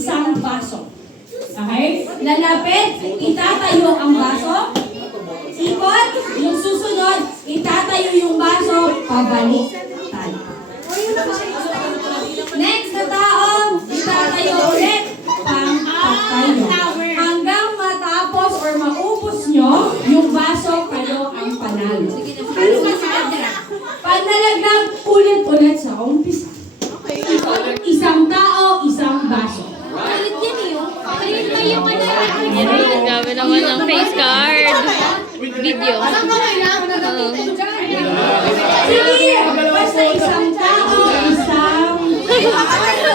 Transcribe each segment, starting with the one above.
isang baso. Okay? Lalapit, itatayo ang baso. Ikot, yung susunod, itatayo yung baso, pabalik tayo. Next na tao, itatayo ulit, pang-patayo. Hanggang matapos or maubos nyo, yung baso, kayo ang panalo. Pag nalaglag ulit-ulit sa umpisa. Isang tao, isang baso. Gabi naman ng face card. Video. Sige! Basta isang tao, isang baso.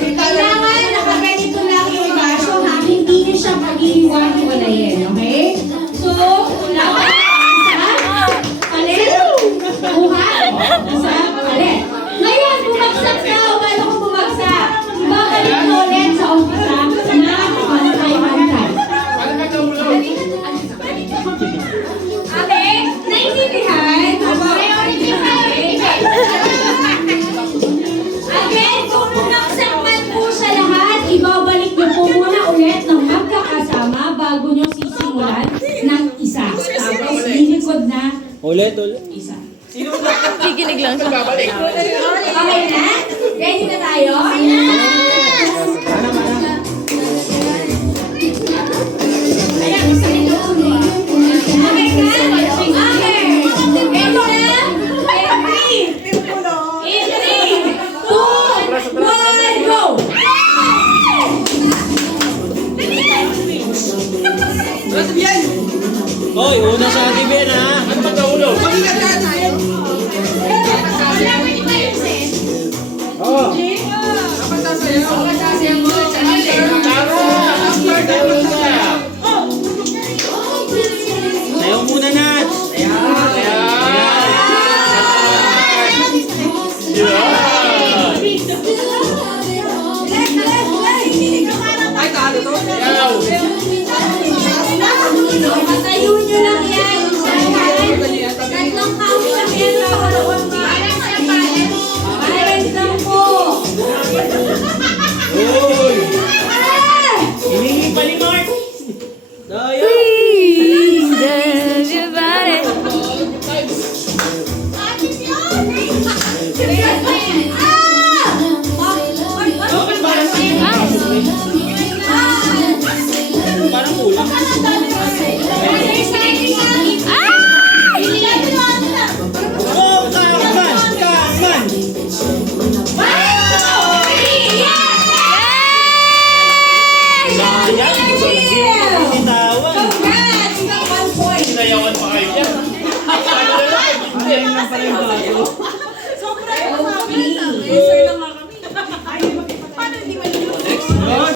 Kailangan nakaganito lang yung baso ha, hindi niyo siya mag-iwan-iwalayin, okay? So, dapat isa, palit, kuha, isa, palit. Ngayon, bumagsak na, wala kong bumagsak. Ibabalik mo ulit sa umpisa na pantay-pantay. Okay? Naintindihan? Again, kung bumagsak man po siya lahat, ibabalik niyo po muna ulit ng magkakasama bago niyo sisimulan ng isa. Tapos, lilikod na Ulit. isa. Kikinig lang siya. Okay na? Ready na tayo? Okay na? Okay. Ready na? In 3, 2, 1, go! Hoy, una sa ating Ben ha. Ano ba ulo? Oh. Sayo muna Nat. Patayo nyo lang yan. Tatlong kami lang yan. Parents lang po. Uy. Ah! Hiningi pa ni Mark. Dayo. Please, everybody. Bakit parang ulam? Oh, kaman. Sayang. Bitawan. Congrats! You got 1 point. Sinayawan pa kayo dyan. Okay.